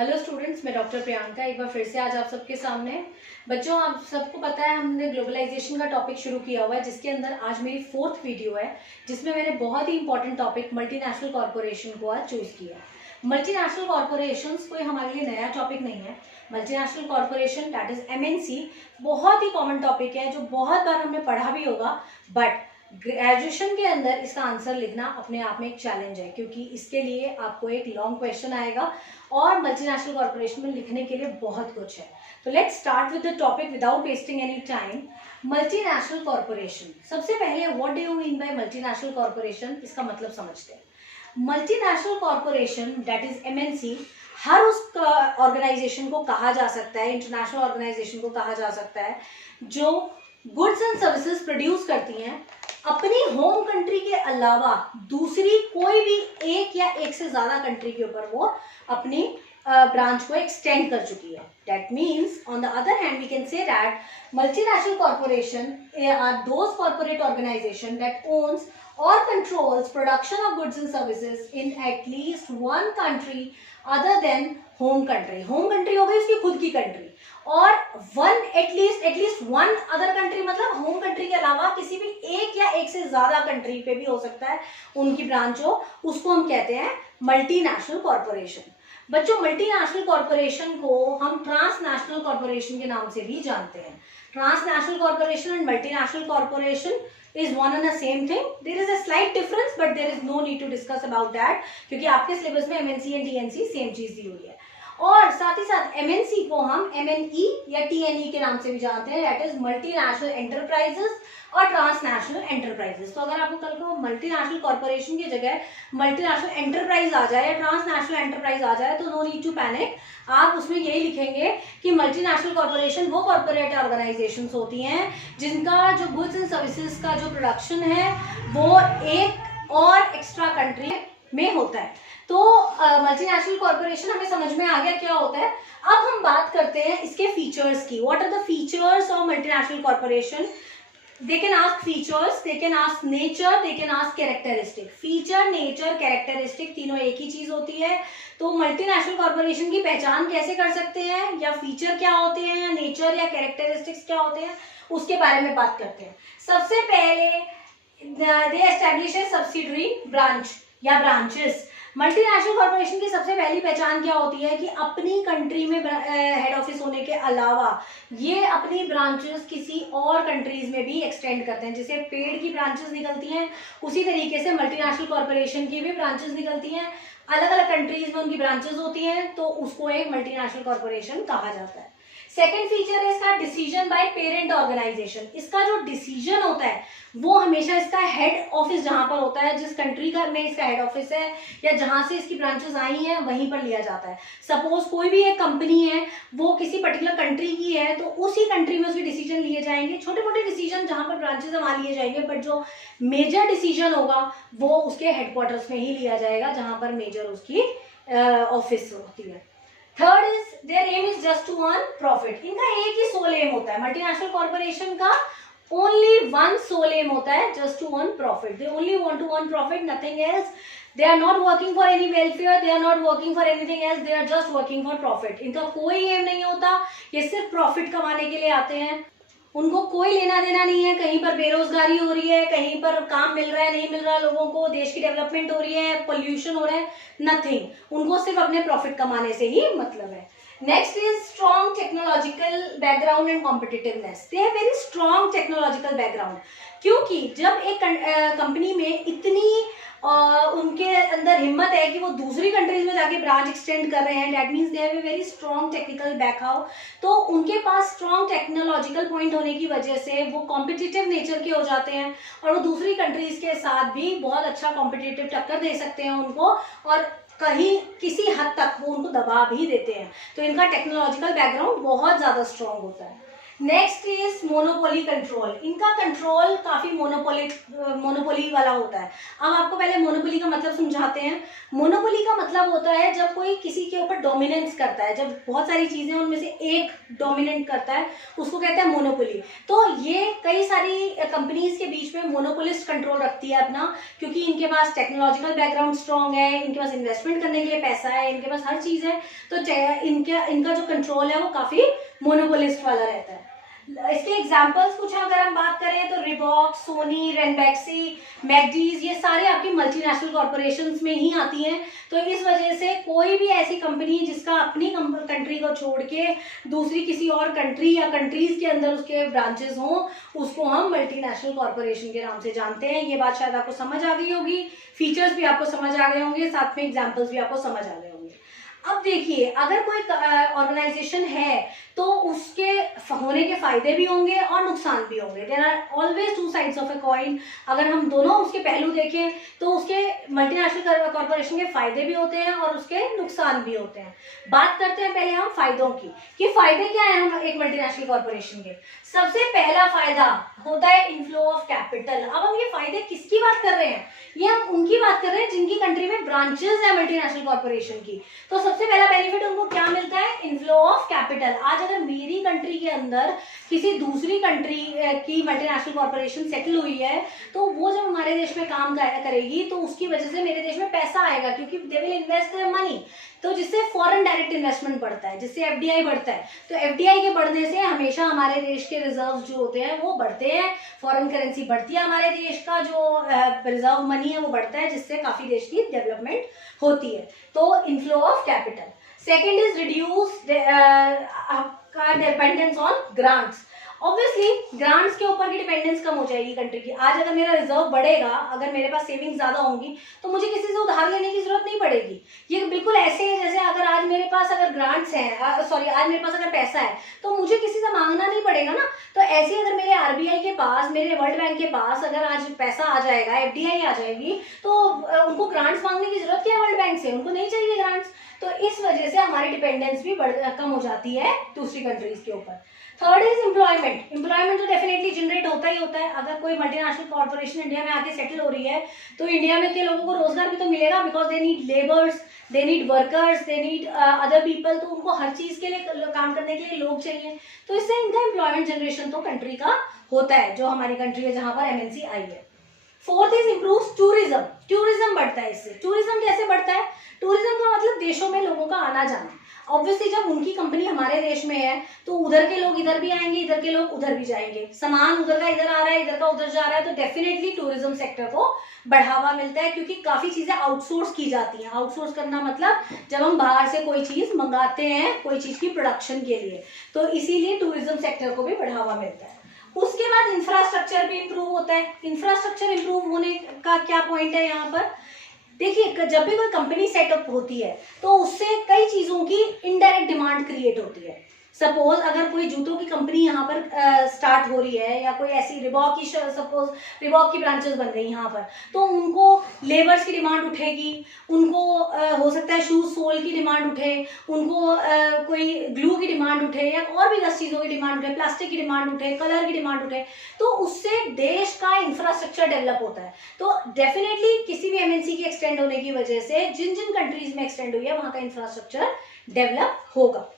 Hello students, मैं doctor Priyanka एक बार फिर से आज आप सबके सामने। बच्चों, आप सबको पता है हमने ग्लोबलाइजेशन का टॉपिक शुरू किया हुआ है, जिसके अंदर आज मेरी 4th वीडियो है, जिसमें मैंने बहुत ही इंपॉर्टेंट टॉपिक मल्टीनेशनल कॉरपोरेशन को आज चूज किया है। मल्टीनेशनल कॉरपोरेशंस कोई हमारे लिए नया टॉपिक नहीं है। Multinational corporation that is MNC बहुत ही कॉमन टॉपिक है, जो बहुत बार हमने पढ़ा भी होगा, बट ग्रेजुएशन के अंदर इसका आंसर लिखना अपने आप में एक चैलेंज है, क्योंकि इसके लिए आपको एक लॉन्ग क्वेश्चन आएगा और मल्टीनेशनल कॉर्पोरेशन में लिखने के लिए बहुत कुछ है। तो let's start with the topic without wasting any time. Multinational corporation, सबसे पहले what do you mean by multinational corporation, इसका मतलब समझते हैं। Multinational corporation that is MNC हर उस ऑर्गेनाइजेशन को कहा जा सकता है, इंटरनेशनल ऑर्गेनाइजेशन को कहा जा सकता है, जो गुड्स एंड सर्विसेज प्रोड्यूस करती हैं अपनी होम कंट्री के अलावा दूसरी कोई भी एक या एक से ज्यादा कंट्री के ऊपर वो अपनी ब्रांच को एक्सटेंड कर चुकी है। That means on the other hand we can say that multinational corporation are those corporate organisation that owns or controls production of goods and services in at least one country other than home country. home country हो गई उसकी खुद की country, और one at least one other country, मतलब home country के अलावा किसी भी एक या एक से ज्यादा कंट्री पे भी हो सकता है उनकी ब्रांच हो, उसको हम कहते हैं मल्टीनेशनल कॉर्पोरेशन। बच्चों, मल्टीनेशनल कॉर्पोरेशन को हम ट्रांसनेशनल कॉर्पोरेशन के नाम से भी जानते हैं। Transnational corporation and multinational corporation is one and the same thing. There is a slight difference, but there is no need to discuss about that, क्योंकि आपके सिलेबस में MNC एंड TNC सेम चीज दी हुई है। और साथ ही साथ MNC को हम MNE या TNE के नाम से भी जानते हैं, दैट इज मल्टीनेशनल एंटरप्राइजेस और ट्रांसनेशनल एंटरप्राइजेस। तो अगर आपको कल को मल्टीनेशनल कॉर्पोरेशन की जगह मल्टीनेशनल एंटरप्राइज आ जाए या ट्रांसनेशनल एंटरप्राइज आ जाए, तो नो नीड टू पैनिक। आप उसमें यही लिखेंगे कि मल्टीनेशनल कॉर्पोरेशन वो कॉर्पोरेट ऑर्गेनाइजेशंस होती हैं जिनका जो गुड्स एंड सर्विसेज का जो प्रोडक्शन है वो एक और एक्स्ट्रा कंट्री में होता है। तो मल्टीनेशनल कॉर्पोरेशन हमें समझ में आ गया क्या होता है। अब हम बात करते हैं इसके फीचर्स की। What are the features of multinational corporation? They can ask features, they can ask nature, they can ask characteristic. Feature, nature, characteristic तीनों एक ही चीज होती है। तो मल्टीनेशनल कॉर्पोरेशन की पहचान कैसे कर सकते हैं, या फीचर क्या होते हैं, या नेचर या कैरेक्टरिस्टिक्स क्या होते हैं, उसके बारे में बात करते हैं। सबसे पहले दे एस्टैब्लिश ए सब्सिडरी ब्रांच या ब्रांचेस। मल्टीनेशनल कॉर्पोरेशन की सबसे पहली पहचान क्या होती है कि अपनी कंट्री में हेड ऑफिस होने के अलावा ये अपनी ब्रांचेस किसी और कंट्रीज में भी एक्सटेंड करते हैं। जैसे पेड़ की ब्रांचेस निकलती हैं, उसी तरीके से मल्टीनेशनल कॉर्पोरेशन की भी ब्रांचेस निकलती हैं, अलग अलग कंट्रीज में उनकी ब्रांचेस होती हैं, तो उसको एक मल्टीनेशनल कॉर्पोरेशन कहा जाता है। सेकेंड फीचर है इसका डिसीजन बाय पेरेंट ऑर्गेनाइजेशन। इसका जो डिसीजन होता है वो हमेशा इसका हेड ऑफिस जहां पर होता है, जिस कंट्री का में इसका हेड ऑफिस है या जहां से इसकी ब्रांचेस आई हैं वहीं पर लिया जाता है। सपोज कोई भी एक कंपनी है, वो किसी पर्टिकुलर कंट्री की है, तो उसी कंट्री में उसके डिसीजन लिए जाएंगे। छोटे मोटे डिसीजन जहां पर ब्रांचेस वहां लिए जाएंगे, बट जो मेजर डिसीजन होगा वो उसके हेडक्वार्टर्स में ही लिया जाएगा, जहां पर मेजर उसकी ऑफिस होती है। Third is their aim is just to earn profit. इनका एक ही सोल एम होता है, मल्टीनेशनल कॉर्पोरेशन का ओनली वन सोल एम होता है, just to earn profit. They only want to earn profit, nothing else. They are not working for any welfare, they are not working for anything else, they are just working for profit. इनका कोई M नहीं होता, ये सिर्फ profit कमाने के लिए आते हैं। उनको कोई लेना देना नहीं है, कहीं पर बेरोजगारी हो रही है, कहीं पर काम मिल रहा है नहीं मिल रहा लोगों को, देश की डेवलपमेंट हो रही है, पोल्यूशन हो रहा है, नथिंग। उनको सिर्फ अपने प्रॉफिट कमाने से ही मतलब है। Next is strong technological background and competitiveness. They have very strong technological background, क्योंकि जब एक कंपनी में इतनी उनके अंदर हिम्मत है कि वो दूसरी कंट्रीज में जाके ब्रांच एक्सटेंड कर रहे हैं, that means they have a very strong technical background. तो उनके पास स्ट्रॉन्ग टेक्नोलॉजिकल पॉइंट होने की वजह से वो कॉम्पिटिटिव नेचर के हो जाते हैं, और वो दूसरी कंट्रीज के साथ भी बहुत अच्छा कॉम्पिटिटिव टक्कर दे सकते हैं उनको, और कहीं किसी हद तक वो उनको दबा भी देते हैं। तो इनका टेक्नोलॉजिकल बैकग्राउंड बहुत ज़्यादा स्ट्रॉन्ग होता है। Next is monopoly control. इनका कंट्रोल काफी मोनोपोली वाला होता है। अब आपको पहले मोनोपोली का मतलब समझाते हैं। मोनोपोली का मतलब होता है जब कोई किसी के ऊपर डोमिनेंस करता है, जब बहुत सारी चीजें उनमें से एक डोमिनेंट करता है, उसको कहते हैं मोनोपोली। तो ये कई सारी कंपनीज के बीच में मोनोपोलिस्ट कंट्रोल रखती है अपना, क्योंकि इनके पास टेक्नोलॉजिकल बैकग्राउंड स्ट्रॉन्ग है, इनके पास इन्वेस्टमेंट करने के लिए पैसा है, इनके पास हर चीज है। तो इनका जो कंट्रोल है वो काफी मोनोपोलिस्ट वाला रहता है। इसके एग्जांपल्स कुछ अगर हम बात करें तो रिबॉक, सोनी, रेनबैक्सी, मैकडीज, ये सारे आपकी मल्टीनेशनल कॉर्पोरेशंस में ही आती हैं। तो इस वजह से कोई भी ऐसी कंपनी जिसका अपनी कंट्री को छोड़ के दूसरी किसी और कंट्री या कंट्रीज के अंदर उसके ब्रांचेस हों, उसको हम मल्टीनेशनल कॉर्पोरेशन के नाम से जानते हैं। ये बात शायद आपको समझ आ गई होगी, फीचर्स भी आपको समझ आ गए होंगे, साथ में एग्जाम्पल्स भी आपको समझ आ गए होंगे। अब देखिए, अगर कोई ऑर्गेनाइजेशन है तो उसके होने के फायदे भी होंगे और नुकसान भी होंगे। There are always two sides of a coin. अगर हम दोनों उसके पहलू देखें तो उसके मल्टीनेशनल कॉर्पोरेशन के फायदे भी होते हैं और उसके नुकसान भी होते हैं। बात करते हैं पहले हम फायदों की, कि फायदे क्या है हम एक मल्टीनेशनल कॉर्पोरेशन के। सबसे पहला फायदा होता है इनफ्लो ऑफ कैपिटल। अब हम ये फायदे किसकी बात कर रहे हैं? ये हम उनकी बात कर रहे हैं जिनकी कंट्री में ब्रांचेस है मल्टीनेशनल कॉर्पोरेशन की। तो सबसे पहला बेनिफिट उनको क्या मिलता है? Inflow of capital. आज अगर मेरी कंट्री के अंदर किसी दूसरी कंट्री की मल्टीनेशनल कॉर्पोरेशन सेटल हुई है, तो वो जब हमारे देश में काम करेगी तो उसकी वजह से मेरे देश में पैसा आएगा, क्योंकि they will invest their money. तो जिससे फॉरेन डायरेक्ट इन्वेस्टमेंट बढ़ता है, जिससे एफडीआई बढ़ता है। तो एफडीआई के बढ़ने से हमेशा हमारे देश के रिजर्व जो होते हैं वो बढ़ते हैं, फॉरेन करेंसी बढ़ती है, हमारे देश का जो रिजर्व मनी है वो बढ़ता है, जिससे काफी देश की डेवलपमेंट होती है। तो inflow of capital. Second is reduce का dependence on grants. Obviously grants के ऊपर की डिपेंडेंस कम हो जाएगी कंट्री की। आज अगर मेरा रिजर्व बढ़ेगा, अगर मेरे पास सेविंग ज्यादा होंगी, तो मुझे किसी से उधार लेने की जरूरत नहीं पड़ेगी। ये बिल्कुल ऐसे है जैसे अगर आज मेरे पास अगर ग्रांट्स हैं, आज मेरे पास अगर पैसा है तो मुझे किसी से मांगना नहीं पड़ेगा ना। तो ऐसे अगर मेरे आरबीआई के पास, मेरे वर्ल्ड बैंक के पास अगर आज पैसा आ जाएगा, एफडीआई आ जाएगी, तो उनको ग्रांट्स मांगने की जरूरत क्या है वर्ल्ड बैंक से? उनको नहीं चाहिए ग्रांट्स। तो इस वजह से हमारी डिपेंडेंस भी कम हो जाती है दूसरी कंट्रीज के ऊपर। Third is employment. एम्प्लॉयमेंट तो डेफिनेटली जनरेट होता ही होता है। अगर कोई मल्टीनेशनल कॉर्पोरेशन इंडिया में आके सेटल हो रही है तो इंडिया में के लोगों को रोजगार भी तो मिलेगा, because they need labours, they need workers, they need other people. तो उनको हर चीज के लिए काम करने के लिए लोग चाहिए। तो इससे इनका एम्प्लॉयमेंट जनरेशन तो कंट्री का होता है, जो हमारी कंट्री है जहां पर एमएनसी आई है। Fourth is improve tourism. Tourism बढ़ता है इससे। टूरिज्म कैसे बढ़ता है? टूरिज्म का मतलब देशों में लोगों का आना जाना। ऑब्वियसली जब उनकी कंपनी हमारे देश में है तो उधर के लोग इधर भी आएंगे, इधर के लोग उधर भी जाएंगे, सामान उधर का इधर आ रहा है, इधर का उधर जा रहा है। तो डेफिनेटली टूरिज्म सेक्टर को बढ़ावा मिलता है, क्योंकि काफी चीजें आउटसोर्स की जाती हैं। आउटसोर्स करना मतलब जब हम बाहर से कोई चीज मंगाते हैं कोई चीज की प्रोडक्शन के लिए, तो इसीलिए टूरिज्म सेक्टर को भी बढ़ावा मिलता है। उसके बाद इंफ्रास्ट्रक्चर भी इम्प्रूव होता है। इंफ्रास्ट्रक्चर इम्प्रूव होने का क्या पॉइंट है यहाँ पर? देखिए, जब भी कोई कंपनी सेटअप होती है तो उससे कई चीजों की इनडायरेक्ट डिमांड क्रिएट होती है। सपोज अगर कोई जूतों की कंपनी यहाँ पर स्टार्ट हो रही है, या कोई ऐसी रिबॉक की, सपोज रिबॉक की ब्रांचेस बन रही यहाँ पर, तो उनको लेबर्स की डिमांड उठेगी, उनको हो सकता है शूज सोल की डिमांड उठे, उनको कोई ग्लू की डिमांड उठे, या और भी 10 चीजों की डिमांड उठे, प्लास्टिक की डिमांड उठे, कलर की डिमांड उठे। तो उससे देश का इंफ्रास्ट्रक्चर डेवलप होता है। तो डेफिनेटली किसी भी एमएनसी की एक्सटेंड होने की वजह से जिन जिन कंट्रीज में एक्सटेंड हुई है वहां का इंफ्रास्ट्रक्चर डेवलप होगा।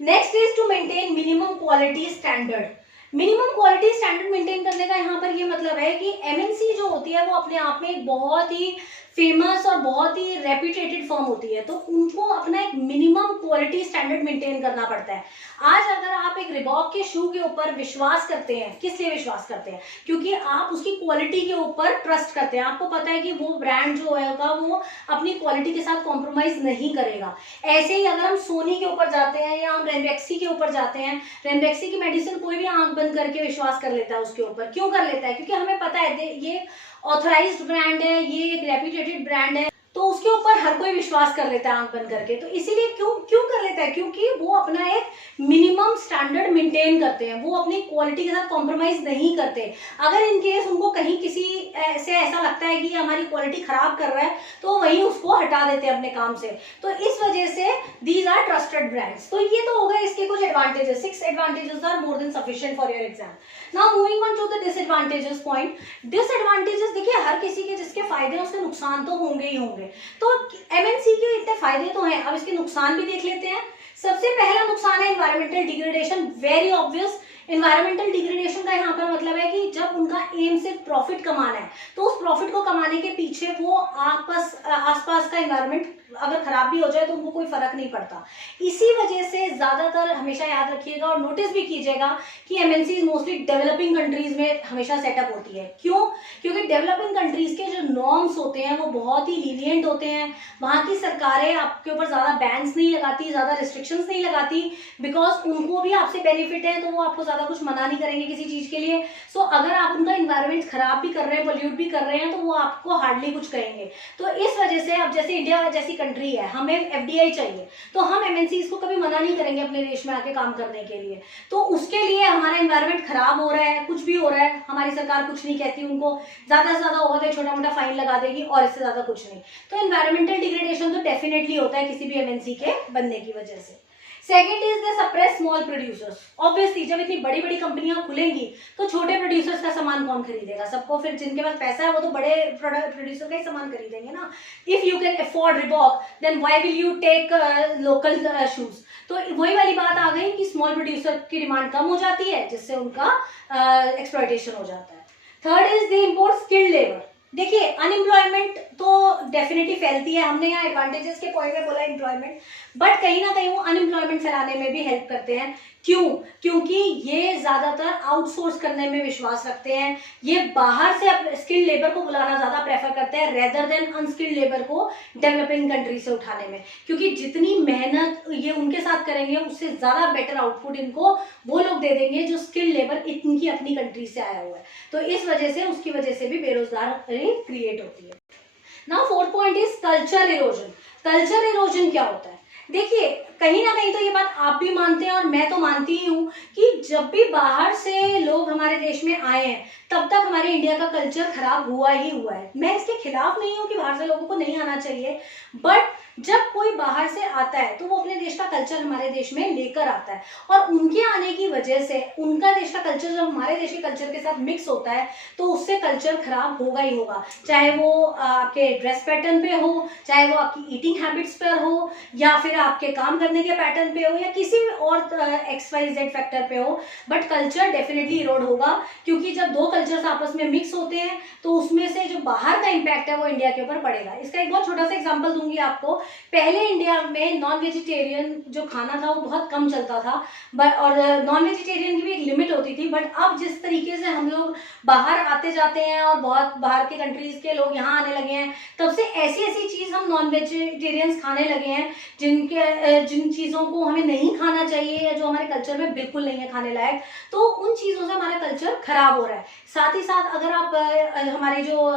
Next is to maintain minimum quality standard. Minimum quality standard maintain करने का यहाँ पर ये मतलब है कि एमएनसी जो होती है वो अपने आप में एक बहुत ही फेमस और बहुत ही रेप्यूटेटेड फर्म होती है, तो उनको अपना एक मिनिमम क्वालिटी स्टैंडर्ड मेंटेन करना पड़ता है। आज अगर आप एक रिबॉक के शू के ऊपर विश्वास करते हैं, किस लिए विश्वास करते हैं? क्योंकि आप उसकी क्वालिटी के ऊपर ट्रस्ट करते हैं। आपको पता है कि वो ब्रांड जो होगा वो अपनी क्वालिटी के साथ कॉम्प्रोमाइज नहीं करेगा। ऐसे ही अगर हम सोनी के ऊपर जाते हैं या हम रेनबैक्सी के ऊपर जाते हैं, रेनबैक्सी की मेडिसिन कोई भी आंख बंद करके विश्वास कर लेता है उसके ऊपर। क्यों कर लेता है? क्योंकि हमें पता है ये ऑथराइज्ड ब्रांड है, ये एक रेप्यूटेटेड ब्रांड है। तो उसके ऊपर हर कोई विश्वास कर लेता है आंख बंद करके। तो इसीलिए क्यों क्यों कर लेता है, क्योंकि वो अपना एक मिनिमम स्टैंडर्ड मेंटेन करते हैं, वो अपनी क्वालिटी के साथ कॉम्प्रोमाइज नहीं करते। अगर इन केस उनको कहीं किसी से ऐसा लगता है कि हमारी क्वालिटी खराब कर रहा है तो वहीं उसको हटा देते हैं अपने काम से। तो इस वजह से दीज आर ट्रस्टेड ब्रांड्स। तो ये तो हो गए इसके कुछ advantages, 6 advantages are more than sufficient for your exam. Now moving on to the disadvantages point. Disadvantages देखिए, हर किसी के जिसके फायदे हैं उसके नुकसान तो होंगे ही होंगे। तो एमएनसी के इतने फायदे तो हैं, अब इसके नुकसान भी देख लेते हैं। सबसे पहला नुकसान है environmental degradation. Very obvious, environmental degradation का यहाँ पर मतलब है कि जब उनका एम सिर्फ प्रॉफिट कमाना है तो उस प्रॉफिट को कमाने के पीछे वो आसपास का एनवायरमेंट अगर खराब भी हो जाए तो उनको कोई फर्क नहीं पड़ता। इसी वजह से ज्यादातर हमेशा याद रखिएगा और नोटिस भी कीजिएगा कि एमएनसी मोस्टली डेवलपिंग कंट्रीज में हमेशा सेटअप होती है। क्यों? क्योंकि डेवलपिंग कंट्रीज के जो नॉर्म्स होते हैं वो बहुत ही लीनियंट होते हैं। वहाँ की सरकारें आपके ऊपर ज्यादा बैन्स नहीं लगाती, ज्यादा रिस्ट्रिक्शंस नहीं लगाती, बिकॉज उनको भी आपसे बेनिफिट है, तो वो आपको ज्यादा कुछ मना नहीं करेंगे किसी चीज के लिए। सो अगर आप उनका इन्वायरमेंट खराब भी कर रहे हैं, पोल्यूट भी कर रहे हैं, तो वो आपको हार्डली कुछ कहेंगे। तो इस वजह से अब जैसे इंडिया जैसी कंट्री है, हमें एफडीआई चाहिए, तो हम एमएनसीज को कभी मना नहीं करेंगे अपने देश में आके काम करने के लिए। तो उसके लिए हमारा एनवायरमेंट खराब हो रहा है, कुछ भी हो रहा है, हमारी सरकार कुछ नहीं कहती, उनको ज्यादा से ज्यादा होगा तो छोटा मोटा फाइन लगा देगी और इससे ज्यादा कुछ नहीं। तो एनवायरमेंटल डिग्रेडेशन तो डेफिनेटली होता है किसी भी एमएनसी के बनने की वजह से। Second is they suppress small producers. Obviously जब इतनी बड़ी बड़ी कंपनियां खुलेंगी तो छोटे प्रोड्यूसर्स का सामान कौन खरीदेगा? सबको फिर जिनके पास पैसा है वो तो बड़े प्रोड्यूसर का ही सामान खरीदेंगे ना। If you can afford Reebok then why will you take local shoes? तो वही वाली बात आ गई कि स्मॉल प्रोड्यूसर की डिमांड कम हो जाती है जिससे उनका एक्सप्लॉयटेशन हो जाता है। Third is the import skilled labour. देखिए अनएम्प्लॉयमेंट तो डेफिनेटली फैलती है, हमने यहाँ एडवांटेजेस के पॉइंट में बोला एम्प्लॉयमेंट, बट कहीं ना कहीं वो अनएम्प्लॉयमेंट फैलाने में भी हेल्प करते हैं। क्यों? क्योंकि ये ज्यादातर आउटसोर्स करने में विश्वास रखते हैं, ये बाहर से स्किल्ड लेबर को बुलाना ज्यादा प्रेफर करते हैं रेदर देन अनस्किल्ड लेबर को डेवलपिंग कंट्री से उठाने में। क्योंकि जितनी मेहनत ये उनके साथ करेंगे उससे ज्यादा बेटर आउटपुट इनको वो लोग दे देंगे जो स्किल्ड लेबर इनकी अपनी कंट्री से आया हुआ है। तो इस वजह से उसकी वजह से भी बेरोजगारी क्रिएट होती है। Now fourth point is culture erosion. Culture erosion क्या होता है? देखिए कहीं ना कहीं तो ये बात आप भी मानते हैं और मैं तो मानती ही हूँ कि जब भी बाहर से लोग हमारे देश में आए हैं तब तक हमारे इंडिया का कल्चर खराब हुआ ही हुआ है। मैं इसके खिलाफ नहीं हूँ कि बाहर से लोगों को नहीं आना चाहिए, बट जब कोई बाहर से आता है तो वो अपने देश का कल्चर हमारे देश में लेकर आता है, और उनके आने की वजह से उनका देश का कल्चर जब हमारे देश के कल्चर के साथ मिक्स होता है तो उससे कल्चर खराब होगा ही होगा। चाहे वो आपके ड्रेस पैटर्न पे हो, चाहे वो आपकी ईटिंग हैबिट्स पर हो, या फिर आपके काम करने के पैटर्न पे हो, या किसी भी और XYZ फैक्टर पे हो, बट कल्चर डेफिनेटली इरोड होगा। क्योंकि जब दो कल्चर्स आपस में मिक्स होते हैं तो उसमें से जो बाहर का इम्पैक्ट है वो इंडिया के ऊपर पड़ेगा। इसका एक बहुत छोटा सा एग्जांपल दूंगी आपको। पहले इंडिया में नॉन वेजिटेरियन जो खाना था वो बहुत कम चलता था, और नॉन वेजिटेरियन की भी एक लिमिट होती थी। बट अब जिस तरीके से हम लोग बाहर आते जाते हैं और बहुत बाहर के कंट्रीज के लोग यहाँ आने लगे हैं, तब से ऐसी ऐसी चीज हम नॉन वेजिटेरियंस खाने लगे हैं जिन चीजों को हमें नहीं खाना चाहिए या जो हमारे कल्चर में बिल्कुल नहीं है खाने लायक। तो उन चीजों से हमारा कल्चर खराब हो रहा है। साथ ही साथ अगर आप हमारी जो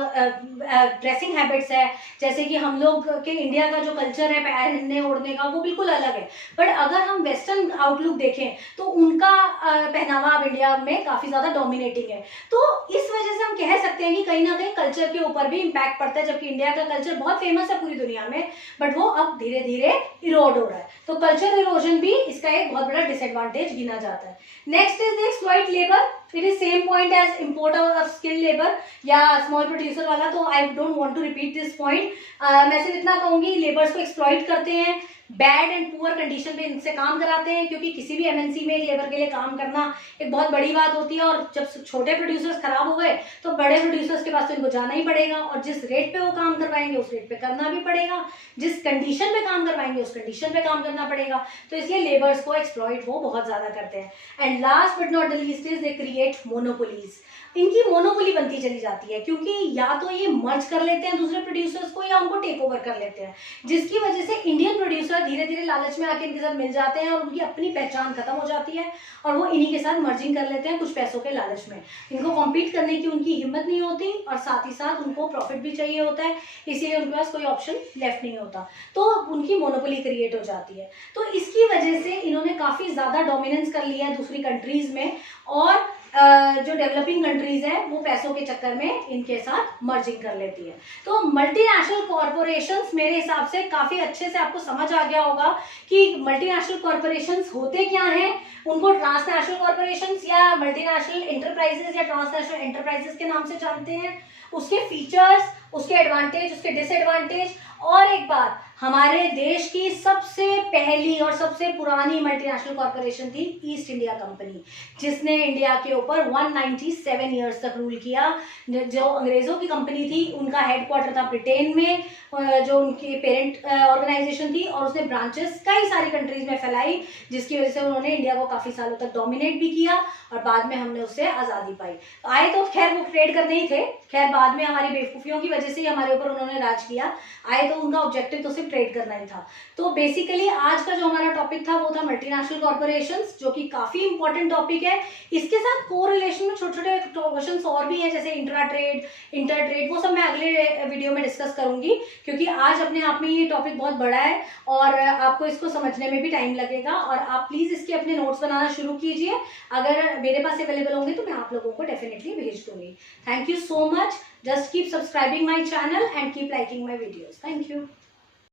ड्रेसिंग हैबिट्स है, जैसे कि हम लोग के इंडिया का जो कल्चर है पहनने ओढ़ने का वो बिल्कुल अलग है, बट अगर हम वेस्टर्न आउटलुक देखें तो उनका पहनावा अब इंडिया में काफी ज्यादा डोमिनेटिंग है। तो इस वजह से हम कह सकते हैं कि कहीं ना कहीं कल्चर के ऊपर भी इम्पैक्ट पड़ता है। जबकि इंडिया का कल्चर बहुत फेमस है पूरी दुनिया में, बट वो अब धीरे धीरे इरोड हो रहा है। तो कल्चर इरोजन भी इसका एक बहुत बड़ा डिसएडवांटेज गिना जाता है। Next is the exploit labour. It is same point as import of skilled labour या स्मॉल प्रोड्यूसर वाला, तो I don't want to repeat this point. मैं सिर्फ इतना कहूंगी, लेबर्स को एक्सप्लॉइट करते हैं, बैड एंड पुअर कंडीशन पे इनसे काम कराते हैं, क्योंकि किसी भी एमएनसी में एक लेबर के लिए काम करना एक बहुत बड़ी बात होती है। और जब छोटे प्रोड्यूसर्स खराब हो गए तो बड़े प्रोड्यूसर्स के पास तो इनको जाना ही पड़ेगा, और जिस रेट पे वो काम करवाएंगे उस रेट पे करना भी पड़ेगा, जिस कंडीशन पे काम करवाएंगे उस कंडीशन पे काम करना पड़ेगा। तो इसलिए लेबर्स को एक्सप्लॉइट वो बहुत ज्यादा करते हैं। And last but not the least is they create monopolies. इनकी मोनोपोली बनती चली जाती है, क्योंकि या तो ये मर्ज कर लेते हैं दूसरे प्रोड्यूसर्स को या उनको टेक ओवर कर लेते हैं, जिसकी वजह से इंडियन प्रोड्यूसर साथ धीरे धीरे लालच में आके इनके साथ मिल जाते हैं और उनकी अपनी पहचान खत्म हो जाती है और वो इन्हीं के साथ मर्जिंग कर लेते हैं कुछ पैसों के लालच में। इनको कॉम्पीट करने की उनकी हिम्मत नहीं होती और साथ ही साथ उनको प्रॉफिट भी चाहिए होता है, इसीलिए उनके पास कोई ऑप्शन लेफ्ट नहीं होता, तो उनकी मोनोपोली क्रिएट हो जाती है। तो इसकी वजह से इन्होंने काफ़ी ज़्यादा डोमिनेंस कर लिया है दूसरी कंट्रीज़ में, और जो डेवलपिंग कंट्रीज है वो पैसों के चक्कर में इनके साथ मर्जिंग कर लेती है। तो मल्टीनेशनल कॉरपोरेशंस मेरे हिसाब से काफ़ी अच्छे से आपको समझ आ गया होगा कि मल्टीनेशनल कॉरपोरेशंस होते क्या हैं, उनको ट्रांसनेशनल कॉरपोरेशंस या मल्टीनेशनल एंटरप्राइजेस या ट्रांसनेशनल एंटरप्राइजेस के नाम से जानते हैं, उसके फीचर्स, उसके एडवांटेज, उसके डिसएडवांटेज। और एक बात, हमारे देश की सबसे पहली और सबसे पुरानी मल्टीनेशनल कॉरपोरेशन थी ईस्ट इंडिया कंपनी, जिसने इंडिया के ऊपर 197 ईयर्स तक रूल किया। जो अंग्रेजों की कंपनी थी उनका हेडक्वार्टर था ब्रिटेन में, जो उनकी पेरेंट ऑर्गेनाइजेशन थी, और उसने ब्रांचेस कई सारी कंट्रीज में फैलाई, जिसकी वजह से उन्होंने इंडिया को काफ़ी सालों तक डोमिनेट भी किया और बाद में हमने उससे आज़ादी पाई। आए तो खैर वो ट्रेड करने ही थे, खैर बाद में हमारी बेवकूफ़ियों की वजह से ही हमारे ऊपर उन्होंने राज किया, आए तो उनका ऑब्जेक्टिव तो सिर्फ ट्रेड करना ही था। तो बेसिकली आज का जो हमारा टॉपिक था वो था मल्टीनेशनल कॉर्पोरेशंस, जो कि काफ़ी इंपॉर्टेंट टॉपिक है। इसके साथ कोरिलेशन में छोटे छोटे क्वेश्चंस और भी है, जैसे इंट्रा ट्रेड, इंटर ट्रेड, वो सब मैं अगले वीडियो में डिस्कस करूंगी, क्योंकि आज अपने आप में ये टॉपिक बहुत बड़ा है और आपको इसको समझने में भी टाइम लगेगा। और आप प्लीज़ इसके अपने नोट्स बनाना शुरू कीजिए, अगर मेरे पास अवेलेबल होंगे तो मैं आप लोगों को डेफिनेटली भेज दूंगी। Thank you so much, just keep subscribing my channel and keep liking my videos. Thank you.